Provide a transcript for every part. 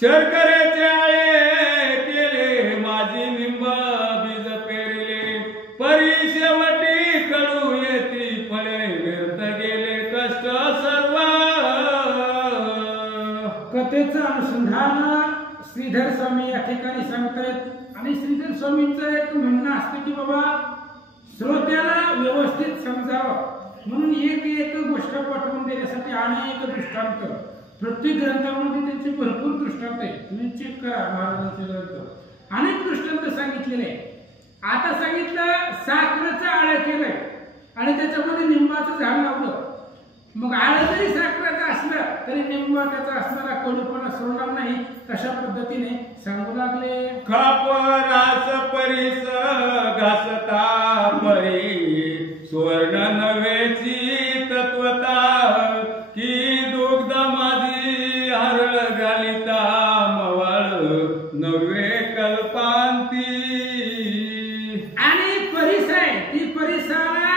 शर्करेचे आळे केले माझी निंब बीज पेरले परी शेवटी कडू येती फळे व्यर्थ गेले कष्ट सर्व। कथेचं अनुसंधान श्रीधर स्वामी या ठिकाणी सांगतायत आणि श्रीधर स्वामींचं एक म्हणणं असतं की बाबा श्रोत्याला व्यवस्थित समजावं म्हणून एक गोष्ट पटवून देण्यासाठी अनेक दृष्टांत प्रत्येक ग्रंथामध्ये त्यांचे भरपूर दृष्टांत आहेत। तुम्ही चेक करा महाराजांचे ग्रंथ अनेक दृष्टांत सांगितलेले आहे। आता सांगितलं साखरेचं आळं केलंय आणि त्याच्यामध्ये निंबाचं झाड लावलं मग आळं जरी साखरेचं असलं तरी निंब त्याचा असणारा कडूपणा सोडणार नाही तशा पद्धतीने सांगू लागले। खापरास परीस घासता परी सुवर्ण नव्हेची तत्वता की दुग्ध माझी हरळ घालिता मवाळ नव्हे कल्पांती। आणि परीस आहे ती परिसाला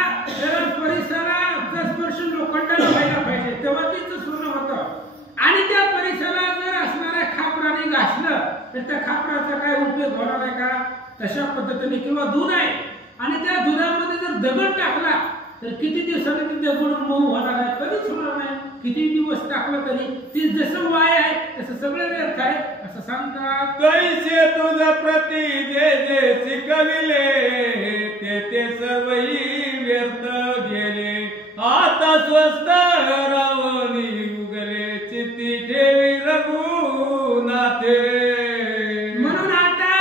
स्पर्श लोखंडाला व्हायला पाहिजे तेव्हा तिचं सोनं होतं आणि त्या परिसाला जर असणाऱ्या खापराने घासलं तर त्या खापराचा काय उपयोग होणार आहे का तशा पद्धतीने किंवा दूध आहे आणि त्या दुधामध्ये जर दगड टाकला तर किती दिवसांनी ती दगड मऊ होणार आहे कधीच होणार नाही किती दिवस टाकला तरी ती जसं वाय आहे तसं सगळं व्यर्थ आहे असं सांगतात। कैसे तुझ प्रती जे जे शिकविले ते सर्वही व्यर्थ गेले आता स्वस्त रावणी उगले चित्ती ठेवी रघुनाथे। म्हणून आता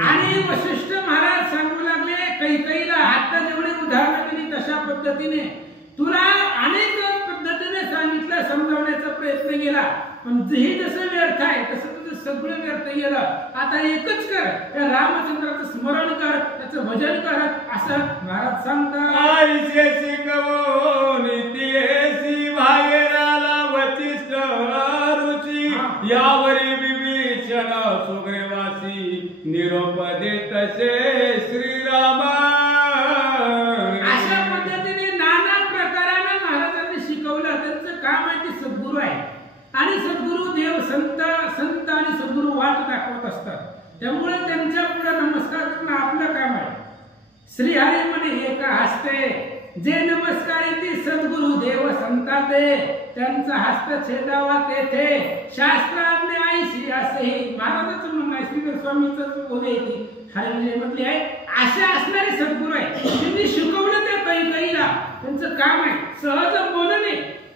आणि वशिष्ठ महाराज सांगू लागले कैकेयीला आता जेवढी उदाहरणं दिली तशा पद्धतीने तुला अनेक पद्धतीने सांगितलं समजावण्याचा प्रयत्न केला पण हे जसं व्यर्थ आहे तसं तुझं सगळं व्यर्थ गेलं आता एकच कर त्या रामचंद्राचं स्मरण कर त्याचं भजन कर असं महाराज सांगतात। आईचे शिकवून तियेसी बाहेराला वचिष्ठ ऋषी यावरी विभीषण सुग्रीवासी निरोप देत तसे श्रीराम। अशा पद्धतीने नाना प्रकाराने महाराजांनी शिकवलं त्यांचं काम आहे ते सद्गुरू आहे आणि सद्गुरू देव संत आणि सद्गुरू वाट दाखवत असतात त्यामुळे त्यांच्या पुढे नमस्कार करणं आपलं काम आहे। श्रीहरी म्हणे एका हस्ते जे नमस्कारी ती सद्गुरू देव संताते त्यांचा हस्त छेदावा तेथे शास्त्राज्ञ आईशी असेही महाराजांचं म्हणणं आहे। श्रीधर स्वामींचं बोले येते हरी म्हटली आहे असे असणारे सद्गुरू आहे त्यांनी शिकवलं त्या कैकेयीला त्यांचं काम आहे सहज बोलणे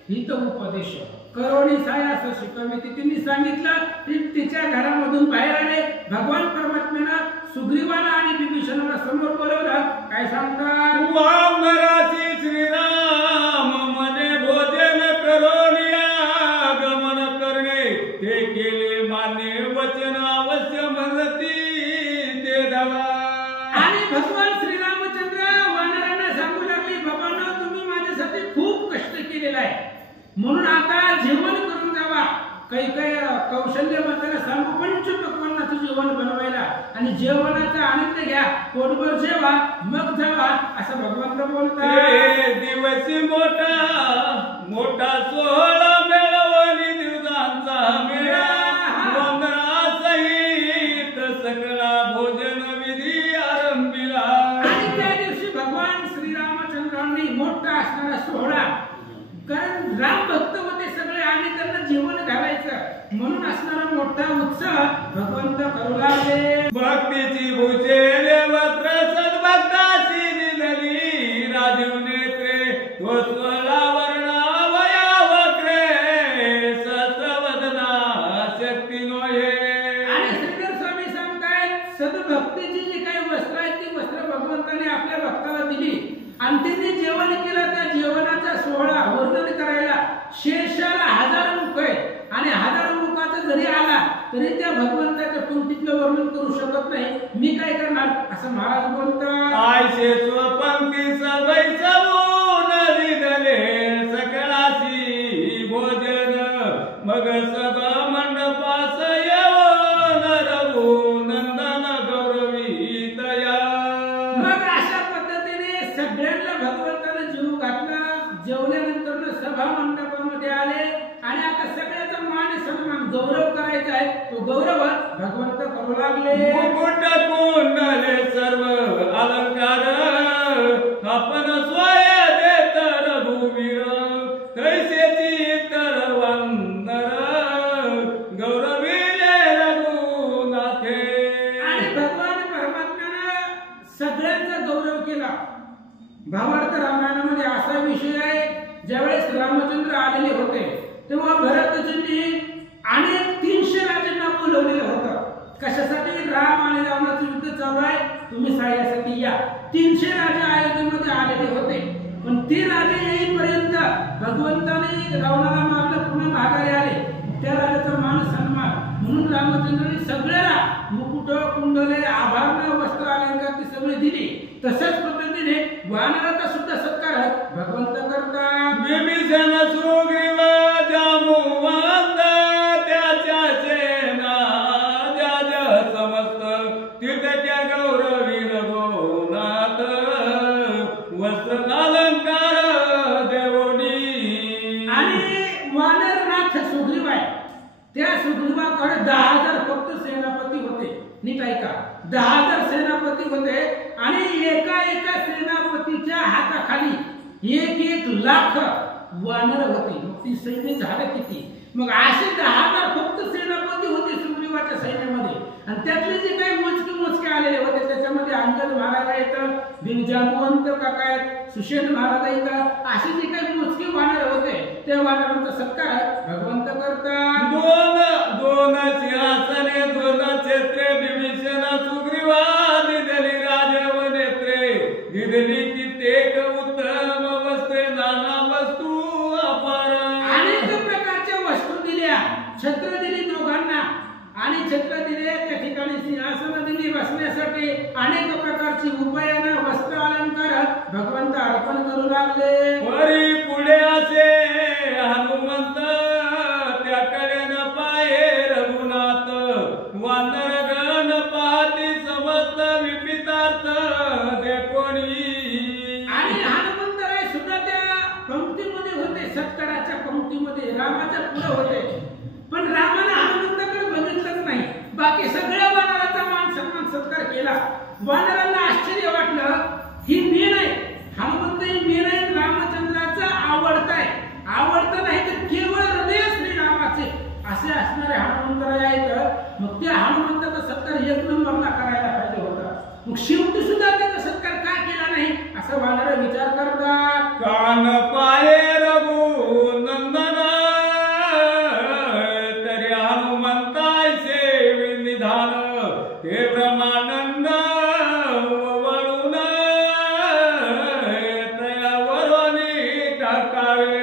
हित उपदेश करोनी सायास शिकवले ते त्यांनी सांगितलं की तिच्या घरामधून बाहेर आले भगवान परमात्म्यानं सुग्रीवाला आणि विभीषणाला समोर बोलवलं काय सांगतात वामराची श्रीराम मने भोजन करोनिया गमन करणे ते केले मान्य वचन अवश्य म्हणती ते धावा। आणि भगवान श्रीरामचंद्र वानरांना सांगू लागले बाबांनो तुम्ही माझ्यासाठी खूप कष्ट केलेला आहे म्हणून आता जेवण करून जावा। कैकेयी कौशल्य मंत्र्याला सांगू पंचपक्वान्नाचं जेवण बनवायला आणि जेवणाचा आनंद घ्या पोटभर जेवा मग जावा असं भगवंत बोलतात। दिवसी मोठा मोठा सोहळा मेळवणी दिवसांचा मेळा सहित सकळा भोजन विधी आरंभिला। आणि त्या दिवशी भगवान श्रीरामचंद्रांनी मोठा असणारा सोहळा कारण राम भक्त होते सगळे आणि त्यांना जेवण घालायचं म्हणून असणारा मोठा उत्सव भगवंत करू लागले। भक्तीची भूषेले वस्त्र सद्भक्ताची दिलली राजीव नेत्रे नाही, मी काय करणार असं महाराज बोलतात. आयशे स्वपंक्ती सवय सबून दिदले सकळासी भोजन मग सभा मंडपास येऊन रघु नंदन गौरवी तया. मग अशा पद्धतीने सगळ्यांना भगवंताने जीव घातला. जेवल्यानंतर सभा मंडपामध्ये आले आणि आता सगळ्याचा मान सन्मान गौरव करायचा आहे. तो गौरव भगवंत करू लागले. मुकुट कुंडले सर्व अलंकार आपण स्वय देत रघुवीर तैसेची तर वंदर गौरविले रघुनाथे. आणि भगवान परमात्म्यानं सगळ्यांचा गौरव केला. भावार्थ रामायणामध्ये असा विषय आहे, ज्यावेळेस रामचंद्र आलेले होते तेव्हा भरतजींनी अनेक 300 राजांना बोलवलेलं होतं. कशासाठी? राम आणि रावणाचं युद्ध चालू आहे, तुम्ही सहाय्यासाठी या. 300 राजा अयोध्येमध्ये आलेले होते. पण ते राजे येईपर्यंत भगवंताने रावणाला मारलं, पुन्हा माघारी आले. त्या राजाचा मान सन्मान म्हणून रामचंद्रांनी सगळ्याला मुकुट कुंडले आभरण वस्त्र अलंकार ते सगळे दिले. तशाच पद्धतीने वानराचा सुद्धा सत्कार भगवंत करतात. विभीषण सुग्रीव जांबुवंत त्याच्या सेना जज समस्त तितक्या गौरवी रघुनाथ वस्त्र अलंकार देवोनी. आणि वानरनाथ सुग्रीव आहे, त्या सुग्रीवाकडे 10,000 फक्त सेनापती होते. नीट ऐका, 10,000 सेनापती होते आणि एका एका सेनापतीच्या हाताखाली 1 लाख वानर होते. मग ती सैन्य झालं किती? मग असे 10,000 फक्त सेनापती होते सुग्रीवाच्या सैन्यामध्ये. आणि त्यातले जे काही मोजके आलेले होते त्याच्यामध्ये अंगद महाराज येतं, बिनजामवंत काका आहेत, सुषेण महाराज येतं. असे जे काही मोजके वानर होते त्या वानरांचा सत्कार भगवंत करतात. दोन सिंहासने 2 छत्रे विभीषण सुग्रीवा दिदली राजव नेत्रे दिदली कित्येक उत्तम वस्त्रे नाना वस्तू अपार. अनेक प्रकारच्या वस्तू दिल्या, छत्र दिली दोघांना आणि छत्र दिले. त्या ठिकाणी सिंहासन दिली बसण्यासाठी. अनेक प्रकारची उपायनं वस्त्र अलंकार भगवंत अर्पण करू लागले. परी पुढे असे हनुमंत त्याकडे न पाये रघुनाथ वानर गण पाहती समस्त विपितार्थ ते कोणी. आणि हनुमंतराय सुद्धा त्या पंक्तीमध्ये होते, सत्काराच्या पंक्तीमध्ये रामाच्या पुढे होते. पण रामाने हनुमंताकडे बघितलंच नाही. बाकी सगळ्या वानराचा मान सन्मान सत्कार केला. वानरांना आश्चर्य वाटलं, ही मेन आहे, हनुमंत ही मेन आहे, रामचंद्राचा आवडताय. आवडतं नाही तर केवळ हृदय श्रीरामाचे असे असणारे हनुमंतराय आहेत. मग त्या हनुमंताचा सत्कार 1 नंबरला करायला पाहिजे होता. मग शेवटी सुद्धा त्याचा सत्कार का केला नाही असं वानर विचार करतात. कान पाये रघु नंदन तरी हनुमंतायचे निधान हे ब्रह्मानंद वळून तयावरोनी टाकावे.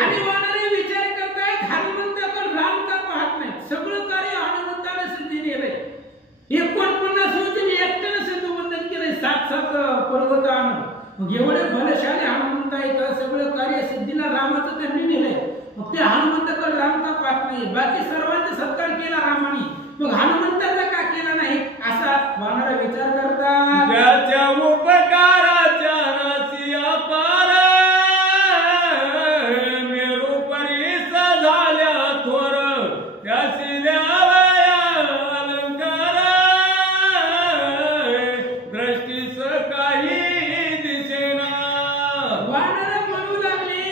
आणि वानरे विचार करतायत, हनुमंताकडे राम का पाहत नाही? सगळं कार्य हनुमंताने सिद्धी नेलंय. 49 वर्षांनी एकट्याने सिद्धवंदन केलंय, 7 पर्वत आणून. मग एवढे बलशाली हनुमंत आहेत, सगळं कार्य सिद्धीला रामाचं त्यांनी नेलंय. मग ते हनुमंताकडे राम का पाहत नाही? बाकी सर्वांचा सत्कार केला रामाने, मग हनुमंताचा का केला नाही असा वानर विचार करतात. ज्याच्या उपकाराच्या राशी अपार मेरू परीस झाल्या थोर त्याशी द्यावया अलंकार दृष्टीस काही दिसेना. वानर म्हणू लागले,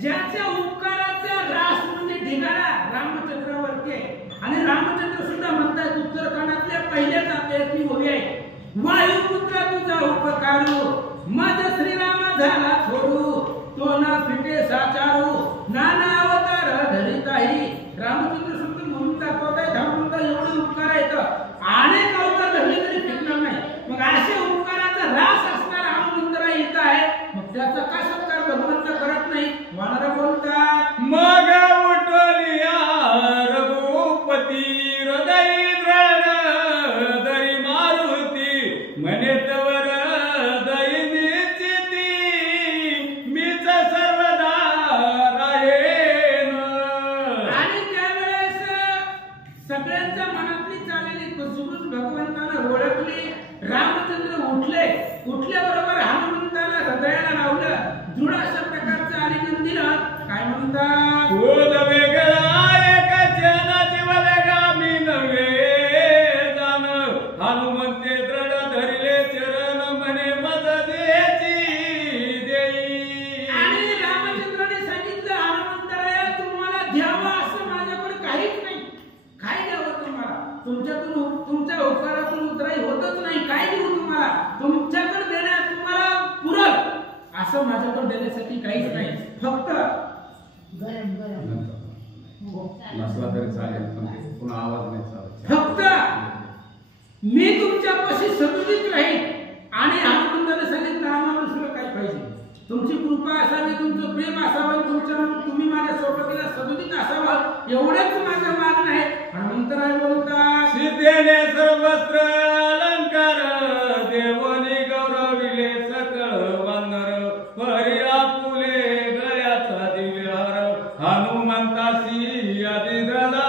ज्याच्या उपकाराचा रास म्हणजे ढिगारा रामचंद्रावरती आहे. आणि रामचंद्र सुद्धा म्हणतात, उत्तरखंडातल्या पहिल्याच अध्यायातली ओवी आहे, वायुपुत्रा तुझा उपकारू मज श्रीराम झाला थोरू तो ना फिटे साचारू नाना अवतार धरिताही. रामचंद्र सुद्धा म्हणून दाखवताय हनुमंत एवढे उपकार आहेत, अनेक अवतार धरले तरी फिरणार नाही. मग असे उपकाराचा रास असणारा हनुमंतरा येत आहे, मग त्याचा का सत्कार भगवंत करत नाही? वानर बोलतात. मग उठलिया रघुपती हृदय दृढ दरी मा असं माझ्याकडे देण्यासाठी काहीच नाही. फक्त नसला तरी चालेल पण पुन्हा आवाज नाही चालत. फक्त मी तुमच्यापाशी सदुदित राहील आणि हनुमंताने सांगितलं आम्हाला दुसरं काय पाहिजे. तुमची कृपा असावी, तुमचं प्रेम असावं, तुम्ही माझ्या सोबतीला सदुदित असावं एवढंच माझं मागणं आहे. हनुमंतराय बोलतात सीतेने सर्वस्त्र अलंकार देवनी गौरविले सकळ वानर परी आपुले गळ्याचा दिव्यार हनुमंतासी आदिगला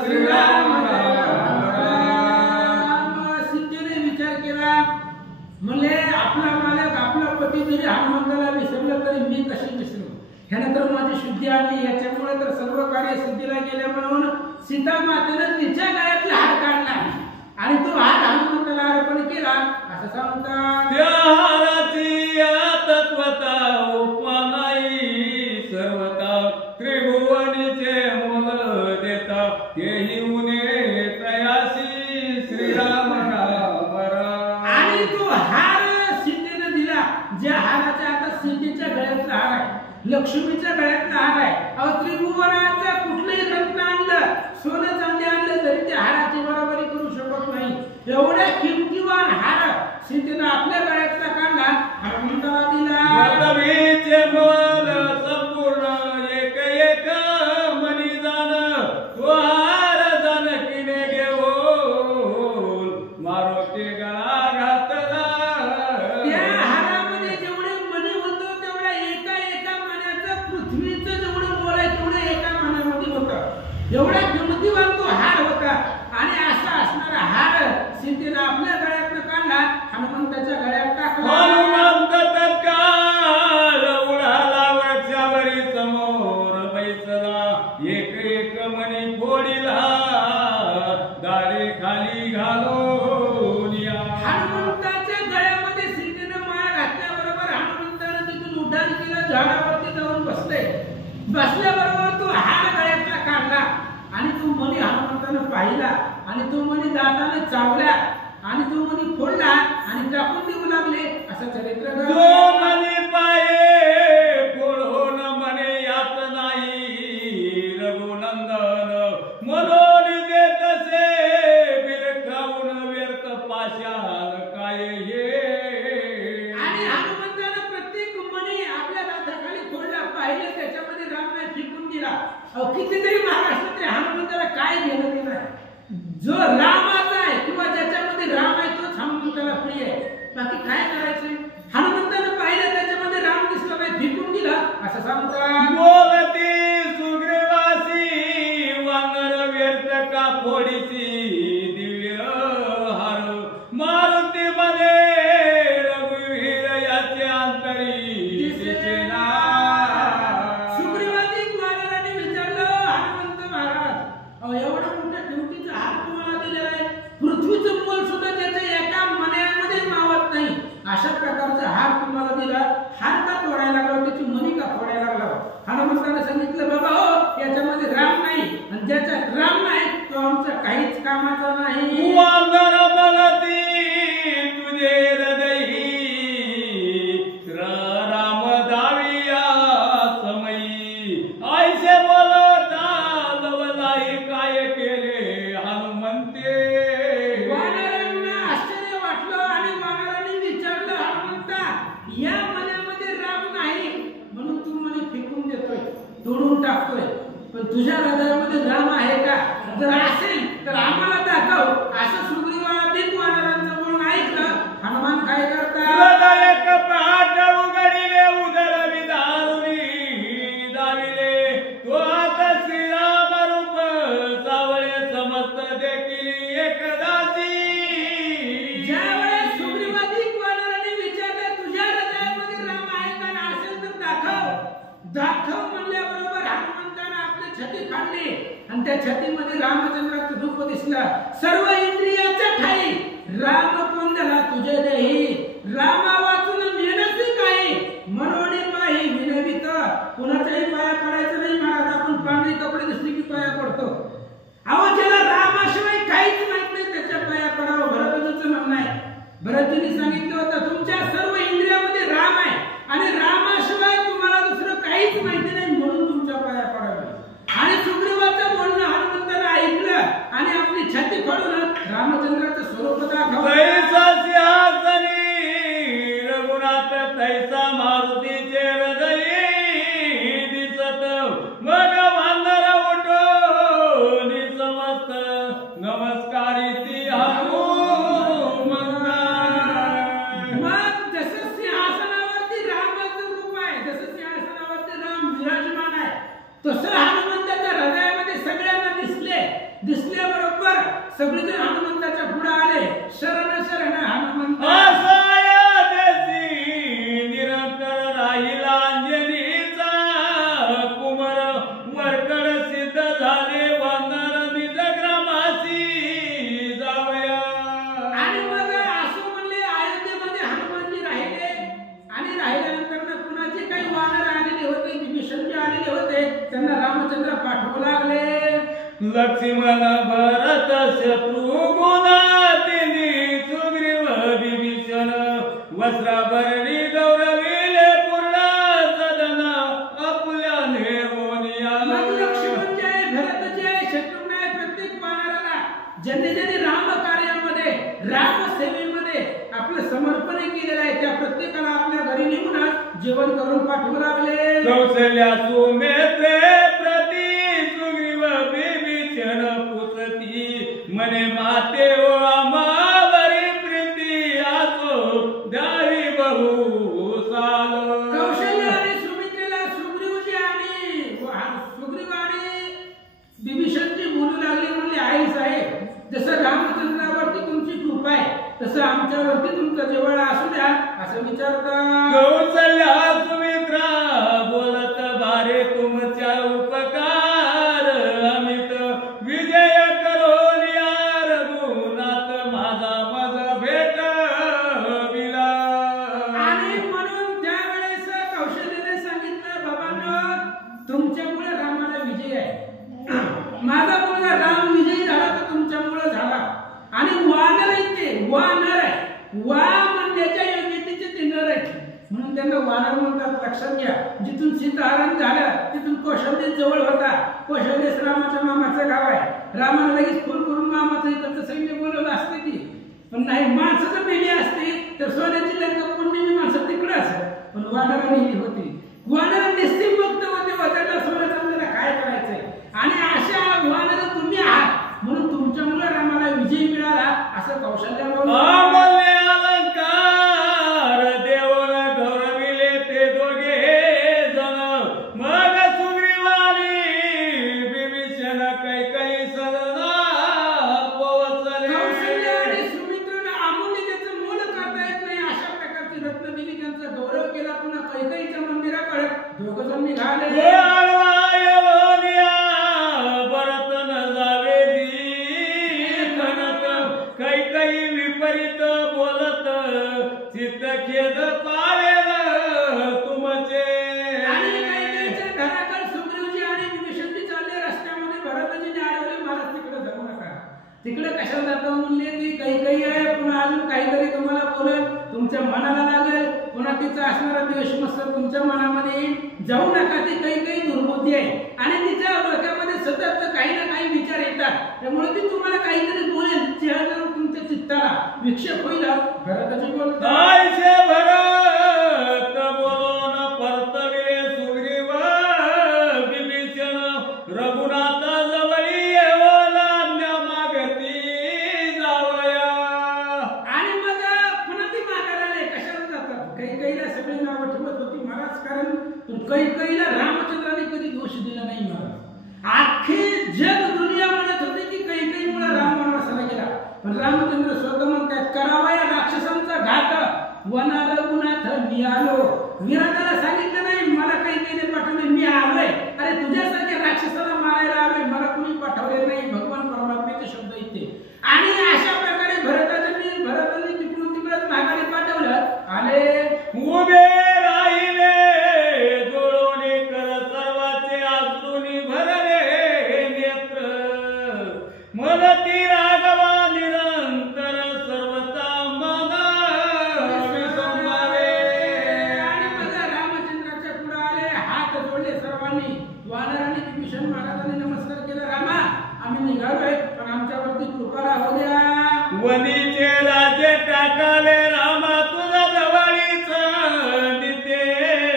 श्रीराम. सीतेने विचार केला म्हणले आपला मालक आपला पती जरी हनुमंताला विसरलं तरी मी कशी विसरू. ह्यानं तर माझी शुद्धी आणली, याच्यामुळे तर सर्व कार्य सिद्धीला गेले. म्हणून सीता मातेनं तिच्या गळ्यातला हार काढला आणि तो हार हनुमंताला अर्पण केला असं सांगतात. त्या हाराची तत्वता उपमानाई सर्वता त्रिभुवनीचे मोल देता तेही उने तयासी श्रीराम राम राम. आणि तो हार सीतेने दिला, ज्या हाराच्या आता सीतेच्या गळ्यातला हार आहे, लक्ष्मीच्या गळ्यातला हार आहे. अहो त्रिभुवनाचा कुठलंही रत्न आणलं, सोनं चांदी आणलं तरी त्या हाराची बरोबरी करू शकत नाही. एवढ्या किमतीवान हार सीतेने आपल्या गळ्यातला काढला, हनुमंताला दिला. पृथ्वीचे मोल संपूर्ण एक एक मनी जाण तो हार जानकीने घेऊन मारुती गळा घातला. त्या हारामध्ये जेवढे मणी होतं तेवढ्या एका एका मण्याचं पृथ्वीचं जेवढं मोल आहे तेवढं एका मण्यामध्ये होतं. एवढा किमतीवान तो हार होता. आणि असा असणारा हार सीतेने आपल्या गळ्यातनं काढला, हनुमंताच्या गळ्यात टाकला. हनुमंत तत्काळ उडाला वृक्षावरी समोर बैसला एक एक मणी फोडिला दाढे खाली घालून या. हनुमंताच्या गळ्यामध्ये सीतेने माळ घातल्याबरोबर हनुमंतानं तिथून उड्डाण केलं, झाडावरती जाऊन बसल्याबरोबर तो हार गळ्यातला काढला आणि तो मणी हनुमंतानं पाहिला आणि तो मणी दाताने चावला आणि तो मणी फोडला आणि टाकून देऊ लागले असं चरित्र जो मनी पाये फोडून म्हणे यात नाही रघुनंदन म्हणून देतसे बिरखाऊन व्यर्थ पाशाल काय हे. आणि हनुमंतानं प्रत्येक मणी आपल्या दाताखाली फोडला, पाहिले त्याच्यामध्ये राम नाही, फेकून दिला. अहो कितीतरी महाग असलं तरी हनुमंताला काय घेणं देणं आहे. जो रामाचा आहे किंवा ज्याच्यामध्ये राम आहे तोच हनुमंताला प्रिय आहे. बाकी काय करायचं. हनुमंतानं पाहिलं त्याच्यामध्ये राम दिसला नाही, फेकून दिला असं सांगतात. बोलती सुग्रीवासी वानर व्यर्थ का फोडीसी दिव्य हार मारुती मध्ये रघुवीर याचे अंतरी दिसेना. सुग्रीवादी वानराने विचारलं हनुमंत महाराज, अहो एवढा मोठा किमतीचा हार तुम्हाला दिलेला आहे, पृथ्वीचं मोल सुद्धा त्याच्या एका मण्यामध्ये मावत नाही, अशा प्रकारचा हार तुम्हाला दिला, हार का तोडायला लागला, त्याची मणी का तोडायला लागला. हनुमंताने सांगितलं बाबा हो याच्यामध्ये राम नाही आणि ज्याच्यात राम नाही तो आमचा काहीच कामाचा नाही. वानर बोलती तुझे हृदयी राम दाविया समयी ऐसे बोलता लवलाई काय केले हनुमंते. वानरांना आश्चर्य वाटलं आणि वानरांनी विचारलं हनुमंता या मण्यामध्ये राम नाही म्हणून तू म्हणे फेकून देतोय, तोडून टाकतोय, पण तुझ्या हृदयामध्ये राम आहे का, जर असेल तर आम्हाला दाखव असं सुग्रीवादीन वानरांचं बोलून ऐकलं. हनुमान काय करतात. हृदय कपाट उघडिले उदर विदारुनी दाविले तो आता श्रीराम रूप सावळे समस्त देखील एकदाची. ज्यावेळेस सुग्रीवादी वानराने विचारलं तुझ्या हृदयामध्ये राम आहे का, असेल तर दाखव. दाखव म्हणल्याबरोबर हनुमंताने आपली छती काढली आणि त्या छतीमध्ये रामचंद्राचं रूप दिसलं. सर्व इंद्रियाच्या ठाई राम कोंदला तुझे देही रामा वाचून नेणसी काही मनोणी पाही विनवित. कुणाच्याही पाया पडायचं नाही महाराज, आपण पांढरे कपडे दिसले की पाया पडतो. अहो ज्याला रामाशिवाय काहीच माहित नाही त्याच्या पाया पडावं भरतजीचं म्हणणं आहे. भरतजींनी सांगितलं होतं तुमच्या सर्व इंद्रियामध्ये राम आहे आणि रामा सगळेजण हनुमंताच्या पुढे आले. शरण शरण हनुमंत निरंतर राहिला अंजनीचा कुमर वरकड सिद्ध झाले वानर निज ग्रामासी जावया. आणि मग असं म्हणले अयोध्येमध्ये हनुमानजी राहिले आणि राहिल्यानंतर कुणाचे काही वानर आलेले होते, विभीषण जे आलेले होते त्यांना रामचंद्र पाठवू लागले. लक्ष्मण भरत शत्रुघ्न तिन्ही सुग्रीव विभीषण वस्त्राभरणी गौरविले पूर्ण सदन आपुल्याने होनिया. मग लक्ष्मण जे आहे, भरत जे आहे, शत्रुघ्न आहे, प्रत्येक वानराला ज्यांनी ज्यांनी राम कार्यामध्ये राम सेवेमध्ये आपलं समर्पण केलेलं आहे त्या प्रत्येकाला आपल्या घरी नेऊन जेवण करून पाठवू लागले. कौशल्या सुमित्रे प्रति सुग्रीव विभीषण पुसती म्हणे माते ओ आमावरी प्रीती आसो द्यावी बहु साल. कौशल्य आणि सुमित्रेला सुग्रीव आणि विभीषणजी बोलू लागले. म्हणले आई साहेब, जसं रामचंद्रावरती तुमची कृपा आहे तसं आमच्यावरती तुमचं जेवळ असू द्या असं विचारता. कौशल्या सुमित्रा बोलत भारे तुमच्या उपकार अमित विजय करोनिया रघुनाथ माझा मज भेट विला. आणि म्हणून त्यावेळेस कौशल्याने सांगितलं, बाबांनो तुमच्यामुळे रामाला विजय आहे. माझा मुलगा राम विजयी झाला तर तुमच्यामुळे झाला. आणि वानर आहे ते वानर आहे, वा म्हणण्याच्या योग्यतेचे ते नर आहेत म्हणून त्यांना वानर म्हणतात. लक्षात घ्या, जिथून सीताहरण झालं तिथून कौशल्य जवळ होता. कौशल्य रामाच्या मामाचं गाव आहे. रामाला लगेच फोन करून मामाचं इकडचं सैन्य बोलवलं असते ती, पण नाही माणसं जर नेली असते तर सोन्याची लंका पुण्यमी माणसं तिकडे असत, पण वानर नेली होती. वानर निस्तिम भक्त होते, त्यांना सोन्याचं आपल्याला काय करायचंय. आणि अशा वानर तुम्ही आहात म्हणून तुमच्यामुळे रामाला विजय मिळाला असं कौशल्याला अलंकार देवन गौरविले ते दोघे जण. मग सुग्रीवानी विभीषण कैकई सदना पोहोचले. कौशल्य आणि सुमित्रेला अमूल्यतेचं मोल करता येत नाही अशा प्रकारची रत्नदेवी त्यांचा गौरव केला. पुन्हा कैकईच्या मंदिराकडे दोघ जण निघाले. कैकई विपरीत बोलत चित्तखेद पावेल तुमचे. आणि कैकईच्या घराकडे सुग्रीवजी आणि विभीषणजी चालले. रस्त्यामध्ये भरतजीने अडवले, महाराज तिकडे जाऊ नका. तिकडे कशाला जातो म्हणले, ती कैकई आहे, पुन्हा अजून काहीतरी तुम्हाला बोलत तुमच्या मनाला लागेल, पुन्हा तिचा असणारा द्वेष मत्सर तुमच्या मनामध्ये येईल. जाऊ नका, ती कैकई दुर्बुद्धी आहे आणि तिच्या डोक्यामध्ये सतत काही ना काही विचार येतात. त्यामुळे ती तुम्हाला काहीतरी बोलेल, चेहरा तुमच्या चित्ताला विक्षेप होईल. भरतजी बोलतात, भरत बोलून परतविले सुग्रीव विभीषण रघुनाथ जवळी येवलाज्ञा मागती जावया. आणि मग पुन्हा ती मागायला आले. कशाला जातात? कैकईला सगळी नावं ठेवत होती महाराज, कारण कैकईला रामचंद्राने कधी दोष दिला नाही महाराज. अख्खे जग दुनिया म्हणत होते की कैकईमुळे राम वनवासाला गेला, पण रामचंद्र स्वतः म्हणतात करावा या राक्षसांचा घात वना रघुनाथ मी आलो. विराटाला सांगितलं नाही मला कैकईने पाठवले, मी आलोय. अरे तुझ्यासारख्या राक्षसाला मारायला आलोय, मला कुणी पाठवले नाही. भगवान परमात्म्याचे शब्द येते. आणि अशा प्रकारे भरताने तिकडून तिकडच माघारी पाठवलं. आले उभे राहिले जोडोनी कर सर्वाचे आसुनी भरले नेत्र. मनती राघवा निरंतर सर्वता मना विसंभावे. आणि मग रामचंद्राच्या पुढे आले, हात जोडले सर्वांनी. वानरांनी विभीषण महाराजांनी नमस्कार केला. रामा आम्ही निघालोय, पण आमच्यावरती कृपा राहू द्या. वनीचे राजे टाकावे रामा तुझा जवळीच निते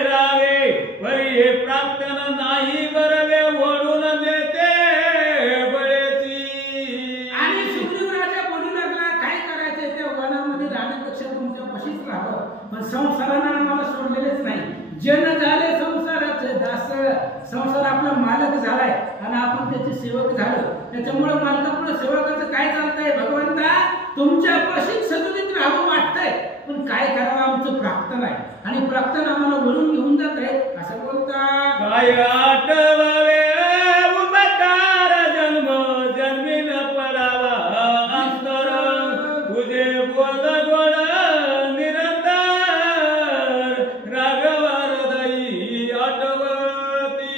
रावे. परी हे प्रार्थना नाही बरवे ओढून देते बळेची. आणि सुग्रीव राजा बोलू लागला, काय करायचंय त्या वनामध्ये राहण्यापेक्षा तुमच्या पशीच राहावं, पण संसारानं आम्हाला सोडलेलेच नाही. जन झाले संसाराचे दास, संसार आपला मालक झालाय आणि आपण त्याचे सेवक झालो. त्याच्यामुळे मालकापुढे सेवकाचं काय चालतंय? भगवंता तुमच्या पाशीच सतत राहावं वाटतंय, पण काय करावं आमचं प्राप्तन आहे आणि प्राप्तन आम्हाला वरून घेऊन जात आहे असं बोलतात. काय आठवावे उपकार जन्म जन्मीन पडावा अस्तर तुझे बोल गोड निरंतर राघव हृदयी आठवती.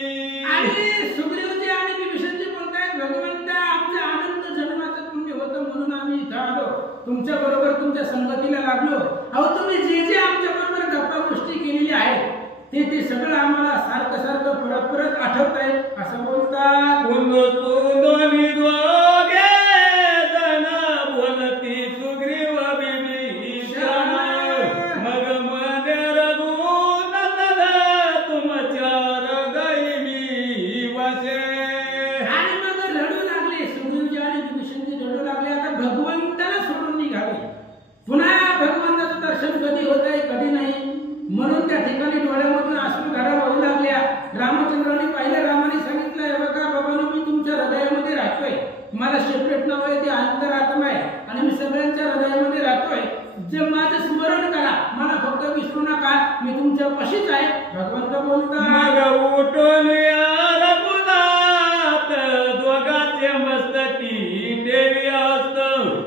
आणि सुग्रीवजी आणि विभीषणजी बोलतायत, भगवंता आमचं आनंद जन्माचं पुण्य होतं म्हणून आम्ही इथं आलो, तुमच्या बरोबर तुमच्या संगतीला लागलो. अहो तुम्ही जे जे आमच्या बरोबर गप्पा गोष्टी केलेली आहेत ते सगळं आम्हाला सारखं सारखं परत परत आठवत आहे असं बोलतात. दोन्ही दोघे जण बोलती सुग्रीव विभीषण मग मध्ये रघुनंदन तुमच्या हृदयी मी वसे. आणि मग रडू लागले सुग्रीवजी आणि विभीषणजी रडू लागले. आता भगवंताला सोडून निघाले. पुन्हा भगवंताचं दर्शन कधी होत आहे कधी नाही, म्हणून त्या ठिकाणी डोळ्यामधून अश्रुधारा वाहू लागल्या. रामचंद्रांनी पाहिलं, रामाने सांगितलं, हे बघा बाबांनो, मी तुमच्या हृदयामध्ये राहतोय, मला सेपरेट नाव आहे ते अंतरात्मा आहे आणि मी सगळ्यांच्या हृदयामध्ये राहतोय. जे माझं स्मरण करा, मला फक्त विसरू नका, मी तुमच्या पाशीच आहे. भगवंत बोलतात. मग उठून रघुनाथ दोघांचे मस्तकी देवी असत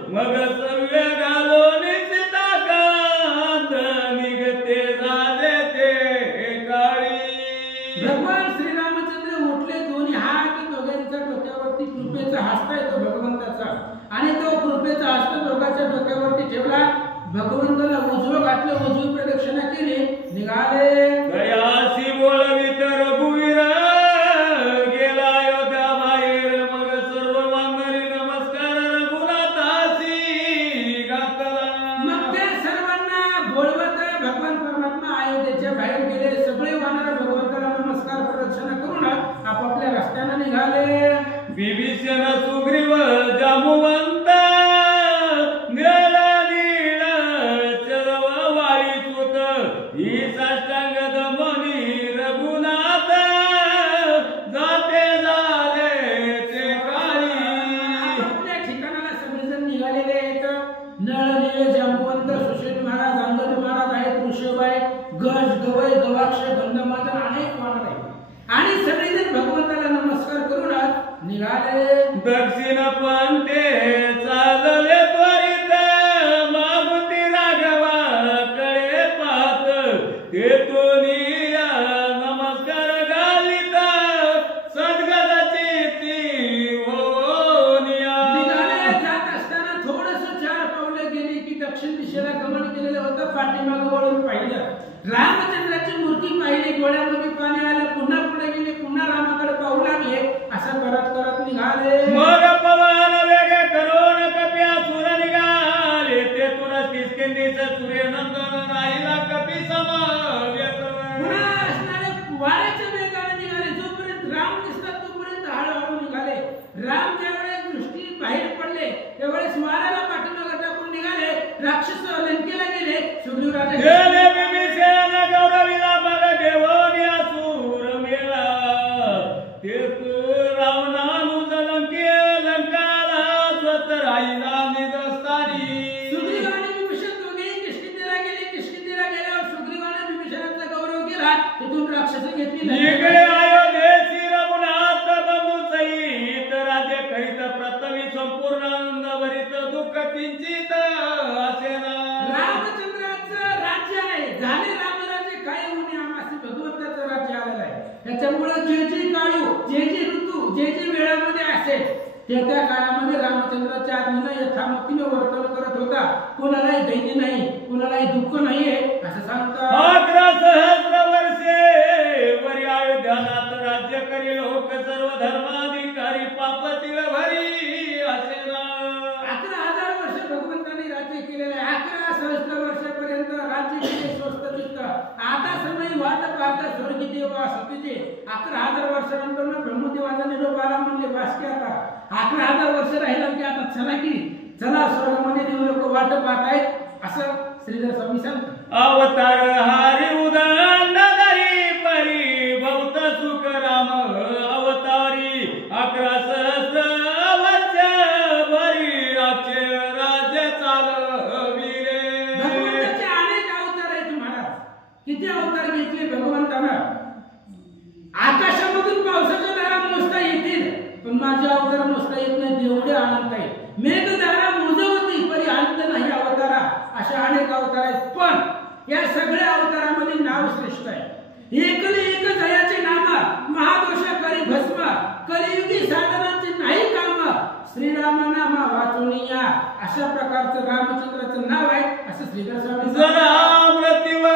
मग सव्य घालून भगवान श्रीरामचंद्र उठले, दोन्ही हात दोघांच्या डोक्यावरती कृपेचा हस्त आहे तो भगवंताचा आणि तो कृपेचा हस्त दोघांच्या डोक्यावरती ठेवला. भगवंताला उजवं घातलं, उजवी प्रदक्षिणा केली, निघाले. दयासी बोलवित रघुवीर गेला अयोध्या बाहेर मग सर्व वानरी नमस्कार रघुनाथासी घातला. मग त्या सर्वांना बोलवत भगवान परमात्मा अयोध्येच्या बाहेर गेले. सगळे वानर भगवंताला नमस्कार प्रदक्षिणा करून आपापल्या रस्त्याने निघाले. विभीषण सुग्रीव जांबुवंत निळ नीळ चरव वाळी सुत ही साष्टांग दमनी रघुनाथ जाते झाले ते काळी. आपल्या ठिकाणाला सगळेजण निघालेले आहेत. नळ निळ जांबुवंत सुशील महाराज, अंगद महाराज आहेत, ऋषभ आहे, गज गवय गवाक्ष गंधमादन अनेक वानर आहेत आणि सगळेजण भगवंताला नमस्कार करून निघाले. दक्षिण पंथे चालले त्वरित मागुती राघवाकडे पाहत तेथून नमस्कार घालित सद्गदाची ती होनिया. निघाले. जात असताना थोडस 4 पावले गेली की दक्षिण दिशेला गमन केलेलं होतं. पाठीमागं वळून पाहिलं, रामचंद्राची मूर्ती पाहिली, डोळ्यामध्ये पाणी आलं. पुन्हा पुढे गेले, पुन्हा रामाकडे पाहू लागले. असं करत करत निघाले. मग पवन वेग करून कप्यासुर निघाले तेथून किष्किंधेचा सूर्यनंदन राहिला कपी समवेत. पुन्हा असणारे वाऱ्याच्या वेगाने निघाले. जोपर्यंत राम दिसतात तोपर्यंत हळूहळू निघाले. राम ज्यावेळेस दृष्टी बाहेर पडले त्यावेळेस वाऱ्याला पाठीमागे टाकून निघाले. राक्षस लंकेला गेले. सुग्रीव राजा गेले विभीषण गौरवीला बघ घेऊन असुर मेला तेथून रावणानुज लंकाला स्वत राहिला निजस्थानी. सुग्रीव आणि विभीषण दोघेही किष्किंधेला गेले. किष्किंधेला गेल्यावर सुग्रीवाने विभीषणाचा गौरव केला. तिथून राक्षस घेतली. निघे अयोध्येसी रघुनाथ बंधू सहित राज्य करीत प्रथमी संपूर्ण आनंद भरित दुःख किंचित असेना. रामचंद्राचं राज्य आहे, झाले रामराज्य, काय होणे आम्हास भगवंताचं राज्य आलेलं आहे. त्याच्यामुळे जे जे काळू, जे जे ऋतू, जे जे वेळामध्ये असेल त्या काळामध्ये रामचंद्राच्या आज्ञेने यथामतीने वर्तन करत होता. कोणालाही दैन्य नाही, कोणालाही दुःख नाहीये असं सांगतात. 11 सहस्र वर्षे वरी अयोध्यानाथ राज्य करी लोक सर्व धर्माधिकारी पापतील भरी असेना. 11,000 वर्ष भगवंताने राज्य केलेलं आहे. 11 सहस्त्र वर्षापर्यंत राज्य केले स्वस्त चित्त. आता समय वाट पाहता स्वर्गी देव सतीचे 11,000 वर्षानंतर ब्रह्मदेवाचा निरोप आला. म्हणले वास की आता 11,000 वर्ष राहिलं की आता चला की चला स्वर्गामध्ये देव लोक वाट पाहतायत असं श्रीधर स्वामी सांगतात. अवतार हारी उदंड दरी परी बहुत सुख राम आकाशामधून पावसाच्या धारा मोजता येतील पण माझे अवतार मोजता येत नाही एवढे अनंत आहे. मेघधारा मोजवती परी अंत नाही अवतारा. अशा अनेक अवतार आहेत पण या सगळ्या अवतारामध्ये नाव श्रेष्ठ आहे. एकले एक जयाचे नाम महादोषा करी भस्म कलियुगी साधनांचे नाही काम श्रीराम नामा वाचुनिया. अशा प्रकारचं रामचंद्राचं नाव आहे असं श्रीधर स्वामी जनामृतिव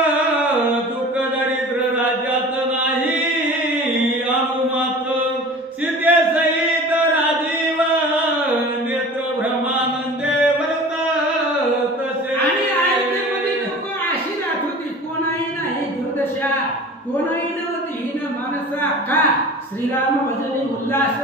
दुःख दरिद्र राज्यात नाही अनुमात सीते सहित राजीव नेत्र भ्रमानंदे वर्त तसे. आणि आयुष्यामध्ये लोक अशी राहत होती कोणाही नाही दुर्दशा कोणाही नव्हती हीन मानसा का श्रीराम भजनी उल्हास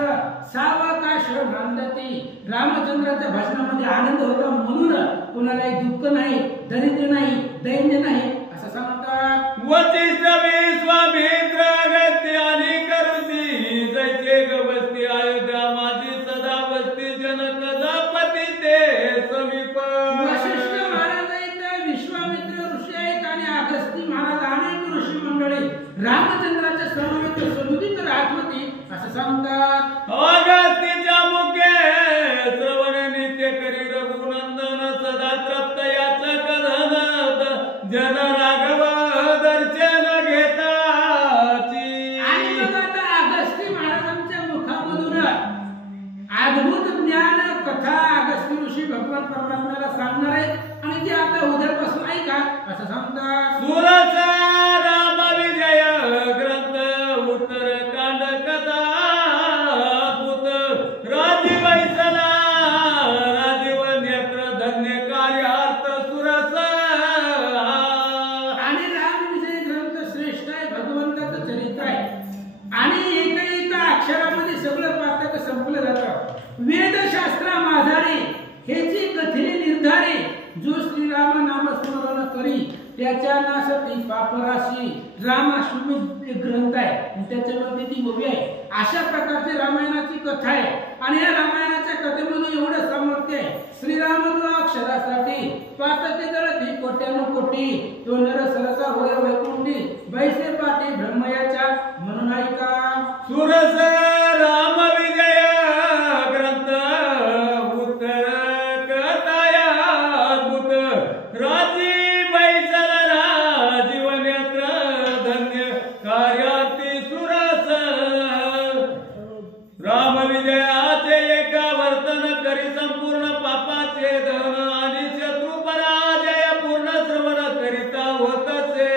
सावकाश नांदती. रामचंद्राच्या भजनामध्ये आनंद होता म्हणून कोणालाही दुःख नाही दरिद्र नाही दैन्य नाही असं सांगतात. वचिष्ठ विश्वामित्र अगस्त्य आणि करुती जैसे गवस्ती अयोध्या माझी सदा वस्ती जनक जापती ते समीप. वशिष्ठ महाराज आहेत विश्वामित्र ऋषी आहेत आणि अगस्ती महाराज अनेक ऋषी मंडळी रामचंद्राच्या समवेत समुदित राहत होती असं सांगतात. अगस्तीच्या मुखे श्रवण नित्य करी रघुनंदन सदा तृप्त याच कधन जन राघव दर्शन घेताची. आणि मग आता अगस्ती महाराजांच्या मुखामधून अद्भुत ज्ञान कथा अगस्ती ऋषी भगवान परमात्म्याला सांगणार आहेत आणि ते आता उद्यापासून ऐका असं सांगतात. सुरस राम विजय ग्रंथ उत्तरकांड कथा अद्भुत राजीव ऐसला राजीव नेत्र धन्य कार्यार्थ सुरस. आणि राम विजय ग्रंथ श्रेष्ठ आहे भगवंताचं चरित्र आहे आणि एका अक्षरामध्ये सगळं पातक संपलं जातं. वेदशास्त्रा माधारे हेची कथिने निर्धारे जो श्रीराम नाम स्मरण करी त्याच्या नाशती पापराशी रामाश्वमेध ग्रंथ आहे आणि त्याच्यावरती ती उभी आहे. अशा प्रकारची रामायणाची कथा आहे आणि या रामायणाच्या कथेमध्ये एवढं सामर्थ्य आहे. श्रीराम जो अक्षरासाठी पातके जळती कोट्यानो कोटी तो नर सरसा होय वैकुंठी बैसे पाठी ब्रह्मयाच्या म्हणून ऐका. सुरस राम विजय ग्रंथ उत्तर कथाया अद्भुत राजीव ऐसल राजीव नेत्र धन्य कार्यार्थी सुरस. राम विजयाचे एका वर्तन करी संपूर्ण पापाचे दहन आणि शत्रू पराजय पूर्ण श्रवण करिता होतसे.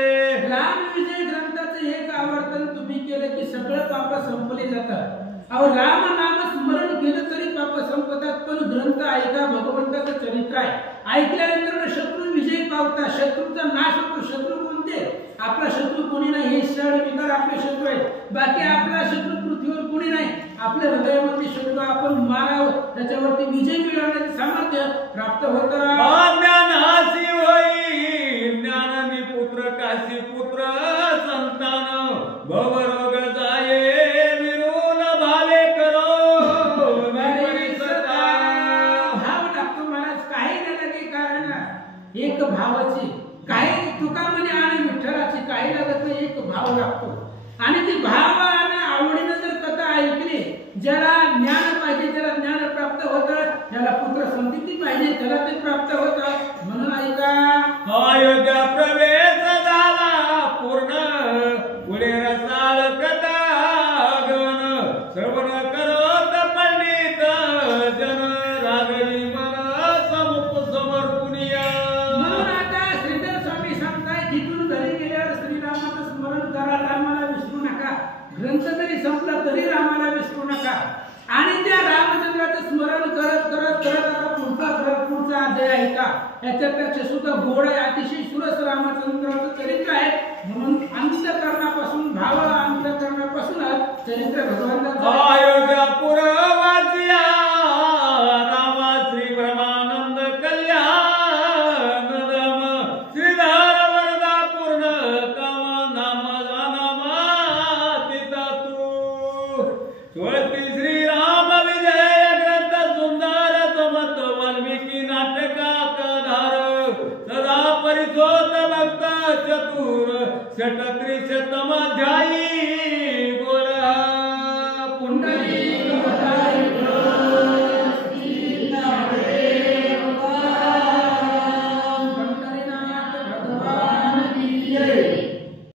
राम विजय ग्रंथाचं एक आवर्तन तुम्ही केलं की सगळं पाप संपले जातात. अहो राम नाम स्मरण केलं तरी पाप संपतात पण ग्रंथ ऐका भगवंताचं चरित्र आहे. ऐकल्यानंतर शत्रू विजय पावतात शत्रूचा नाश होतो. शत्रू कोणते आपला शत्रू कोणी नाही हे क्षण विकार आपले शत्रू आहेत. बाकी आपला शत्रू पृथ्वीवर कोणी नाही. आपल्या हृदयामध्ये शत्रू आपण मारावं त्याच्यावरती विजय मिळवण्याचे सामर्थ्य प्राप्त होतं. ज्ञानासी होई ज्ञानानी पुत्र काशी पुत्र संतान भवरोग जाये विरून भावे करो भाव लागतो महाराज. काही नाही की कारण एक भावाची काही तुका म्हणे आणि विठ्ठलाची काही लागत नाही. एक भाव लागतो आणि ती भाव आणि आवडीनं जर कथा ऐकली ज्याला ज्ञान पाहिजे त्याला ज्ञान प्राप्त होतं. ज्याला पुत्र संतती पाहिजे त्याला ते प्राप्त होतं. म्हणून ऐका. अयोध्या प्रवेश झाला पूर्ण पुढे रसाळ कथा गण श्रवण करत पंडित जन रागवी मन समर्पुनिया. म्हणून आता श्रीधर स्वामी सांगताय जिथून घरी गेल्यावर श्रीरामाचं स्मरण करा. रामाला विसरू नका. ग्रंथ जरी संपला तरी रामाला विसरू नका. आणि त्या रामचंद्राचं स्मरण करत करत करत आता पुढचा अध्याय ऐका. याच्यापेक्षा सुद्धा गोड आहे अतिशय सुरस रामचंद्राचं चरित्र आहे. म्हणून अंतःकरणापासून भाव अंतःकरणापासूनच चरित्र भगवंताचं. अयोध्यापुर